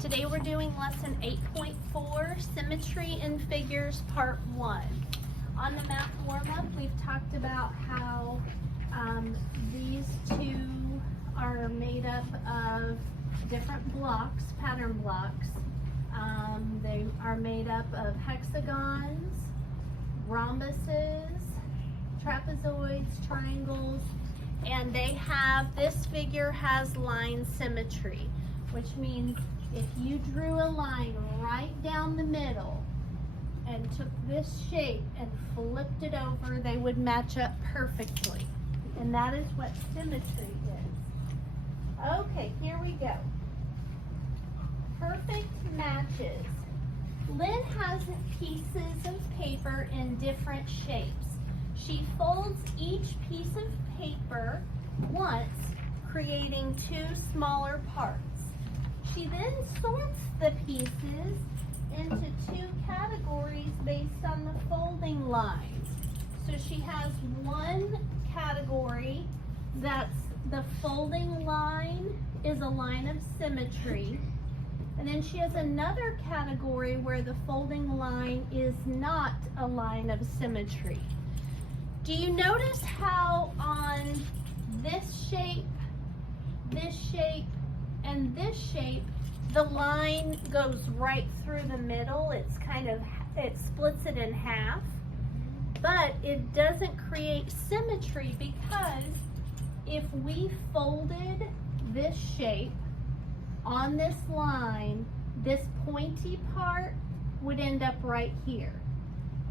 Today we're doing lesson 8.4, Symmetry in Figures, Part 1. On the math warm-up, we've talked about how these two are made up of different blocks, pattern blocks. They are made up of hexagons, rhombuses, trapezoids, triangles, and this figure has line symmetry, which means if you drew a line right down the middle and took this shape and flipped it over, they would match up perfectly. And that is what symmetry is. Okay, here we go. Perfect matches. Lynn has pieces of paper in different shapes. She folds each piece of paper once, creating two smaller parts. She then sorts the pieces into two categories based on the folding lines. So she has one category that's the folding line is a line of symmetry. And then she has another category where the folding line is not a line of symmetry. Do you notice how on this shape, and this shape, the line goes right through the middle? It splits it in half, but it doesn't create symmetry because if we folded this shape on this line, this pointy part would end up right here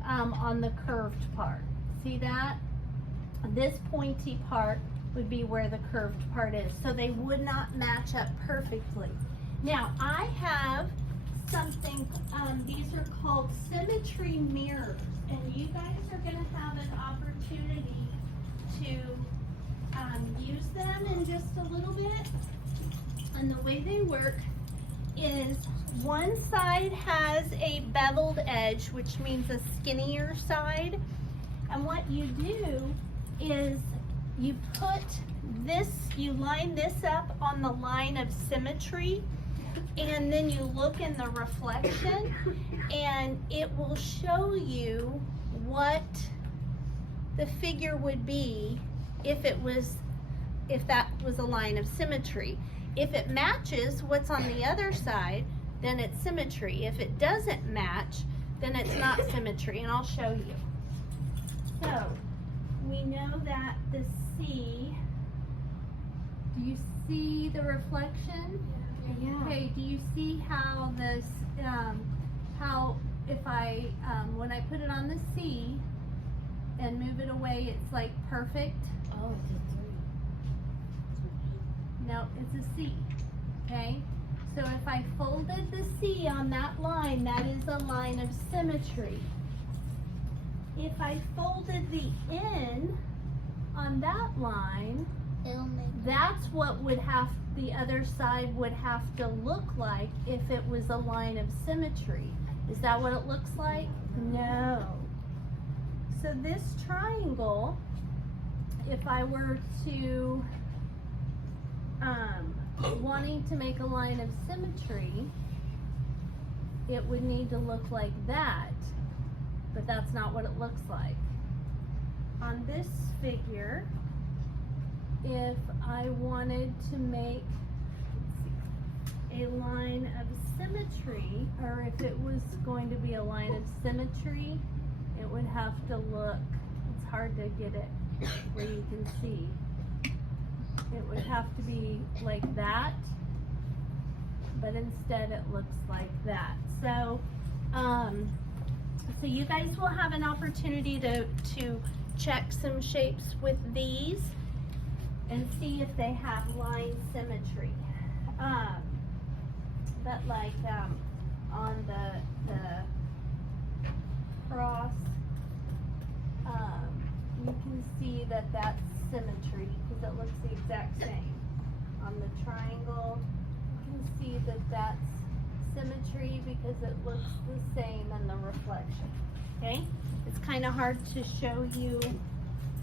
on the curved part. See that? This pointy part would be where the curved part is. So they would not match up perfectly. Now I have something, these are called symmetry mirrors, and you guys are going to have an opportunity to use them in just a little bit. And the way they work is one side has a beveled edge, which means a skinnier side. And what you do is you put this, you line this up on the line of symmetry, and then you look in the reflection and it will show you what the figure would be if that was a line of symmetry. If it matches what's on the other side, then it's symmetry. If it doesn't match, then it's not symmetry, and I'll show you. So, we know that the C, do you see the reflection? Yeah. Okay, do you see how this, when I put it on the C and move it away, it's like perfect? Oh, it's a 3. No, it's a C, okay? So if I folded the C on that line, that is a line of symmetry. If I folded the N on that line, that's what the other side would have to look like if it was a line of symmetry. Is that what it looks like? No. So this triangle, if I were to wanting to make a line of symmetry, it would need to look like that, but that's not what it looks like. On this figure, if I wanted to make a line of symmetry, or if it was going to be a line of symmetry, it would have to look, it's hard to get it where you can see. It would have to be like that, but instead it looks like that. So, so you guys will have an opportunity to check some shapes with these and see if they have line symmetry. But like on the cross, you can see that that's symmetry because it looks the exact same. On the triangle, you can see that that's symmetry because it looks the same in the reflection. Okay? It's kind of hard to show you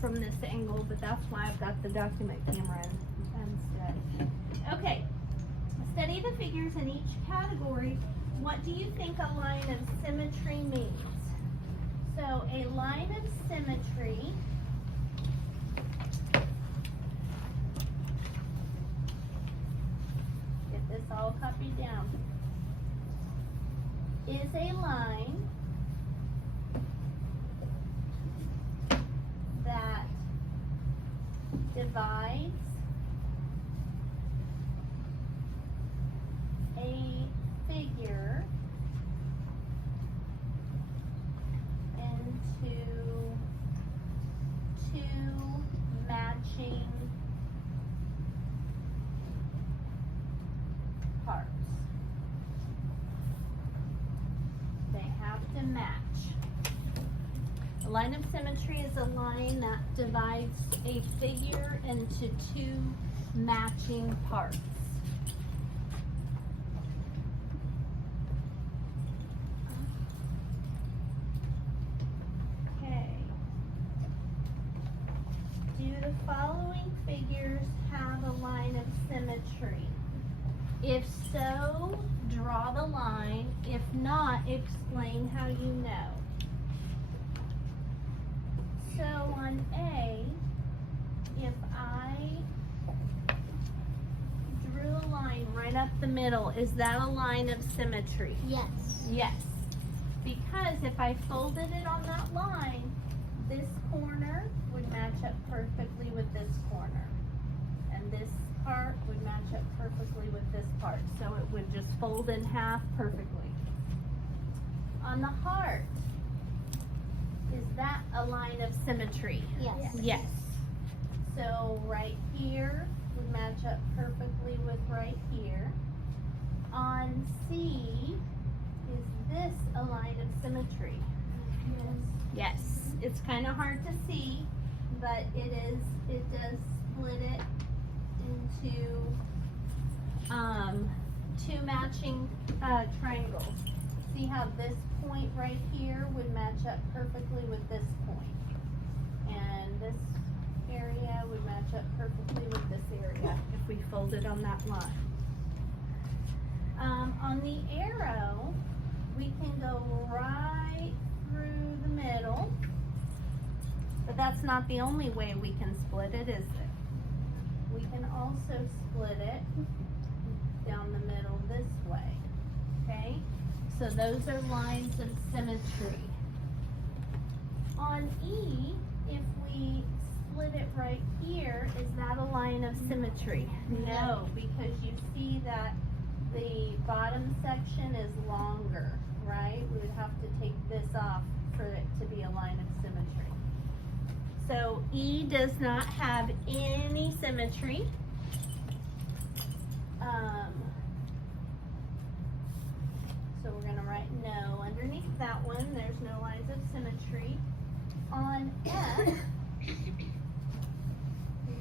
from this angle, but that's why I've got the document camera instead. Okay, study the figures in each category, what do you think a line of symmetry means? So a line of symmetry get this all copied down, is a line that divides a figure into two matching parts. They have to match. A line of symmetry is a line that divides a figure into two matching parts. Okay. Do the following figures have a line of symmetry? If so, draw the line. If not, explain how you know. So on A, if I drew a line right up the middle, is that a line of symmetry? Yes. Yes. Because if I folded it on that line, this corner would match up perfectly with this corner. And this part would match up perfectly with this part. So it would just fold in half perfectly. On the heart, is that a line of symmetry? Yes. Yes. So right here would match up perfectly with right here. On C, is this a line of symmetry? Yes. It's kind of hard to see, but it does split it into two matching triangles. See how this point right here would match up perfectly with this point. And this area would match up perfectly with this area if we folded on that line. On the arrow, we can go right through the middle, but that's not the only way we can split it, is it? We can also split it down the middle this way, okay? So those are lines of symmetry. On E, if we split it right here, is that a line of symmetry? No, because you see that the bottom section is longer, right? We would have to take this off for it to be a line of symmetry. So E does not have any symmetry. So we're gonna write no underneath that one. There's no lines of symmetry. On F, we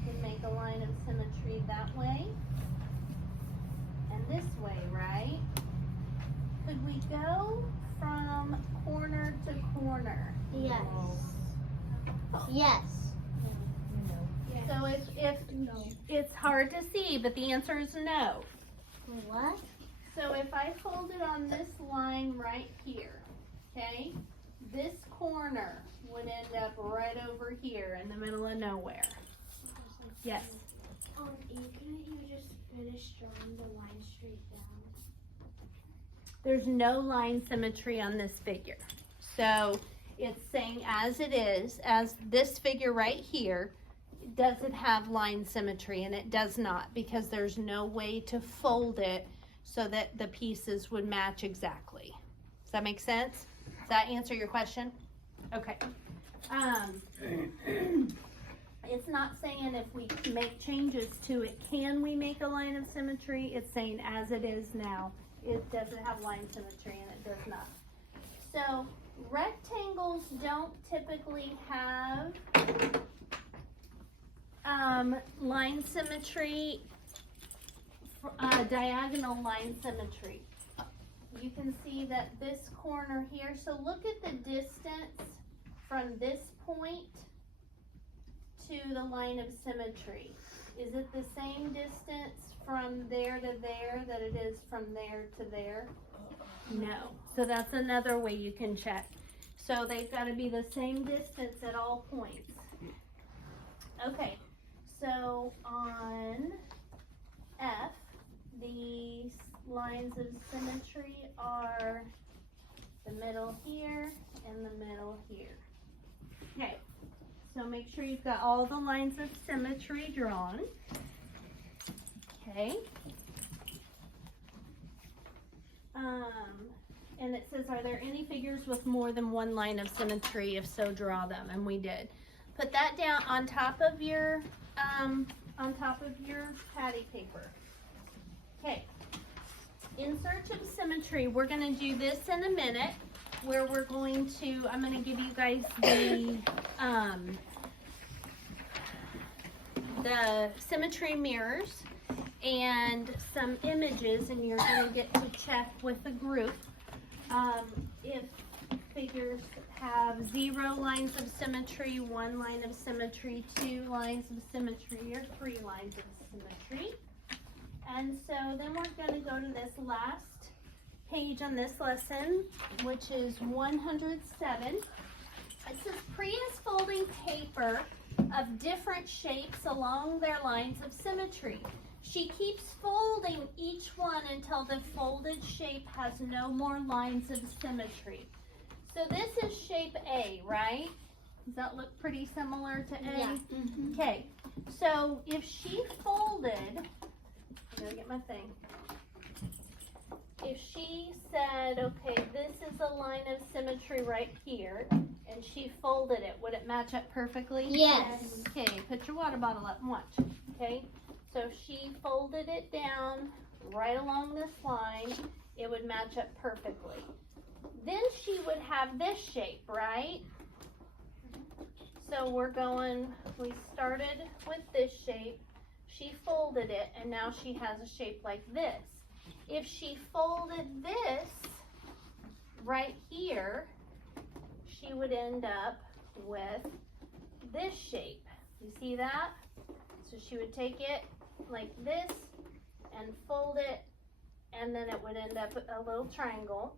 can make a line of symmetry that way and this way, right? Could we go from corner to corner? Yes. Yes. So if it's hard to see, but the answer is no. What? So if I fold it on this line right here, okay, this corner would end up right over here in the middle of nowhere. Yes. On E, couldn't you just finish drawing the line straight down? There's no line symmetry on this figure. So it's saying as it is, as this figure right here, does it have line symmetry? And it does not, because there's no way to fold it so that the pieces would match exactly. Does that make sense? Does that answer your question? Okay. It's not saying if we make changes to it, can we make a line of symmetry? It's saying as it is now, it doesn't have line symmetry, and it does not. So rectangles don't typically have line symmetry, diagonal line symmetry. You can see that this corner here, so look at the distance from this point to the line of symmetry. Is it the same distance from there to there that it is from there to there? No. So that's another way you can check. So they've got to be the same distance at all points. Okay, so on F, the lines of symmetry are the middle here and the middle here. Okay, so make sure you've got all the lines of symmetry drawn. Okay. And it says, are there any figures with more than one line of symmetry? If so, draw them, and we did. Put that down on top of your patty paper. Okay. In search of symmetry, we're going to do this in a minute, where we're going to, I'm going to give you guys the symmetry mirrors and some images, and you're going to get to check with a group if figures have 0 lines of symmetry, 1 line of symmetry, 2 lines of symmetry, or 3 lines of symmetry. And so then we're going to go to this last page on this lesson, which is 107. It says Priya is folding paper of different shapes along their lines of symmetry. She keeps folding each one until the folded shape has no more lines of symmetry. So this is shape A, right? Does that look pretty similar to A? Yeah. Okay, so if she folded, I gotta get my thing. If she said, okay, this is a line of symmetry right here, and she folded it, would it match up perfectly? Yes. Okay, put your water bottle up and watch. Okay, so if she folded it down right along this line, it would match up perfectly. Then she would have this shape, right? So we started with this shape, she folded it, and now she has a shape like this. If she folded this right here, she would end up with this shape. You see that? So she would take it like this and fold it, and then it would end up a little triangle.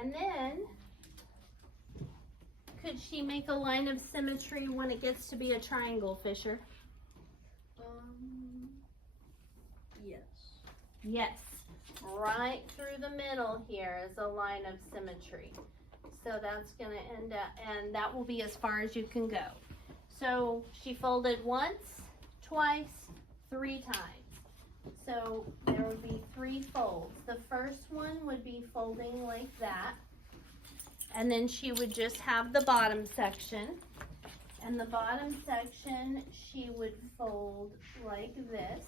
And then, could she make a line of symmetry when it gets to be a triangle, Fisher? Yes. Yes. Right through the middle here is a line of symmetry. So that's going to end up, and that will be as far as you can go. So she folded once, twice, 3 times. So there would be 3 folds. The first one would be folding like that. And then she would just have the bottom section. And the bottom section she would fold like this.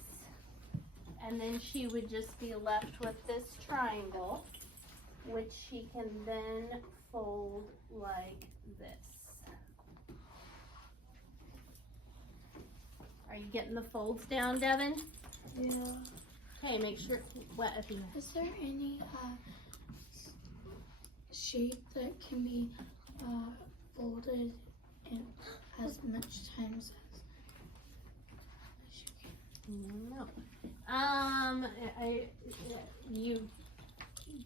And then she would just be left with this triangle, which she can then fold like this. Are you getting the folds down, Devin? Yeah. Okay, make sure it's wet if you. Is there any shape that can be folded in as much times as you can? No.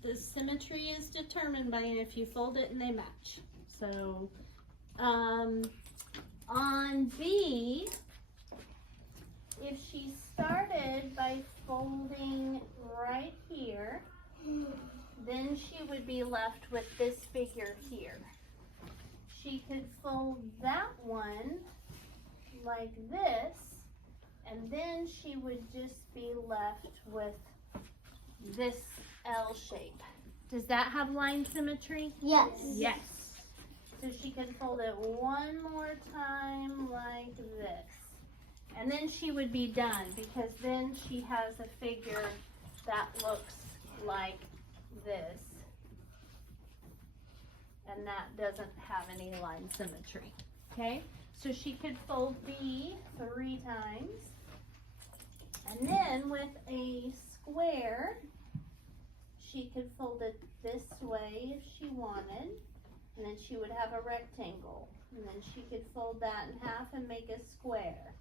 The symmetry is determined by if you fold it and they match. So, on B, if she started by folding right here, then she would be left with this figure here. She could fold that one like this, and then she would just be left with this L shape. Does that have line symmetry? Yes. Yes. So she could fold it one more time like this. And then she would be done, because then she has a figure that looks like this. And that doesn't have any line symmetry. Okay? So she could fold B 3 times. And then with a square, she could fold it this way if she wanted. And then she would have a rectangle. And then she could fold that in half and make a square.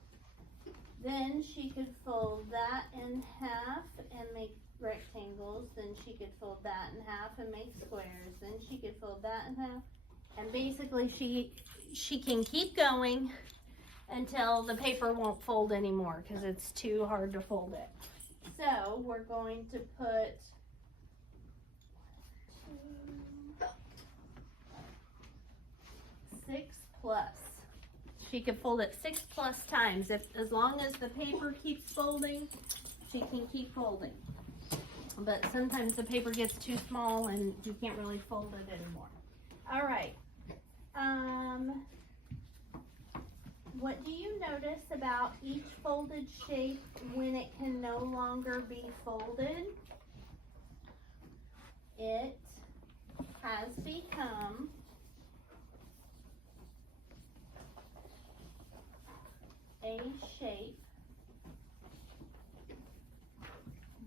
Then she could fold that in half and make rectangles. Then she could fold that in half and make squares. Then she could fold that in half. And basically she can keep going until the paper won't fold anymore because it's too hard to fold it. So we're going to put 6 plus. She could fold it 6 plus times. As long as the paper keeps folding, she can keep folding. But sometimes the paper gets too small and you can't really fold it anymore. All right. What do you notice about each folded shape when it can no longer be folded? It has become a shape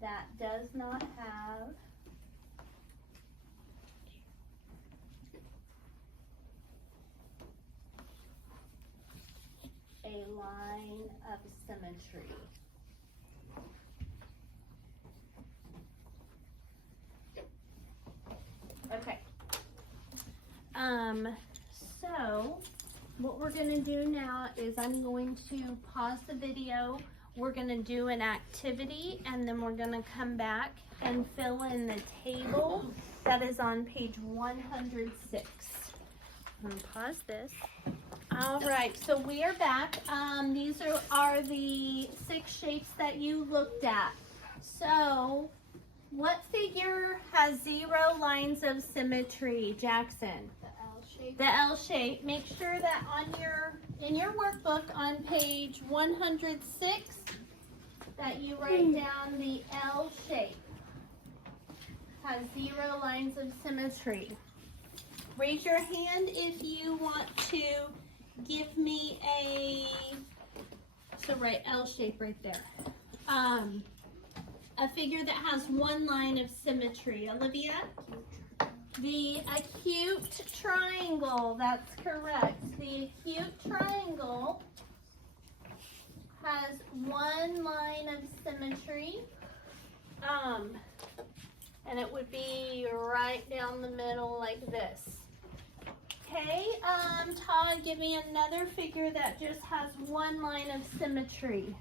that does not have a line of symmetry. Okay. So what we're going to do now is I'm going to pause the video. We're going to do an activity and then we're going to come back and fill in the table that is on page 106. I'm going to pause this. All right, so we are back. These are the 6 shapes that you looked at. So what figure has 0 lines of symmetry, Jackson? The L shape. Make sure that in your workbook on page 106 that you write down the L shape. Has 0 lines of symmetry. Raise your hand if you want to give me so write L shape right there. A figure that has 1 line of symmetry. Olivia? The acute triangle, that's correct. The acute triangle has 1 line of symmetry. And it would be right down the middle like this. Okay, Todd, give me another figure that just has 1 line of symmetry.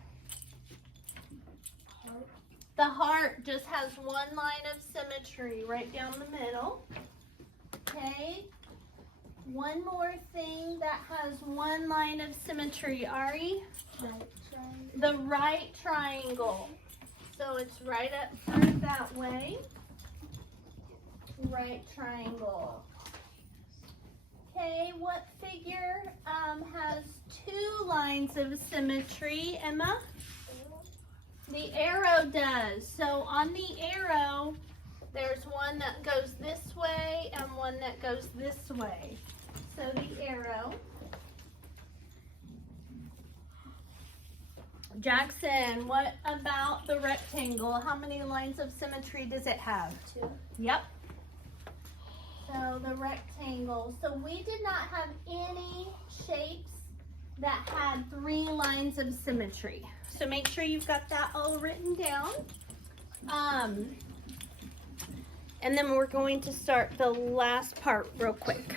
The heart just has 1 line of symmetry right down the middle. Okay, one more thing that has 1 line of symmetry, Ari. The right triangle. So it's right up through that way. Right triangle. Okay, what figure has 2 lines of symmetry, Emma? The arrow does. So on the arrow, there's one that goes this way and one that goes this way. So the arrow. Jackson, what about the rectangle? How many lines of symmetry does it have? 2. Yep. So the rectangle. So we did not have any shapes that had 3 lines of symmetry. So make sure you've got that all written down. And then we're going to start the last part real quick.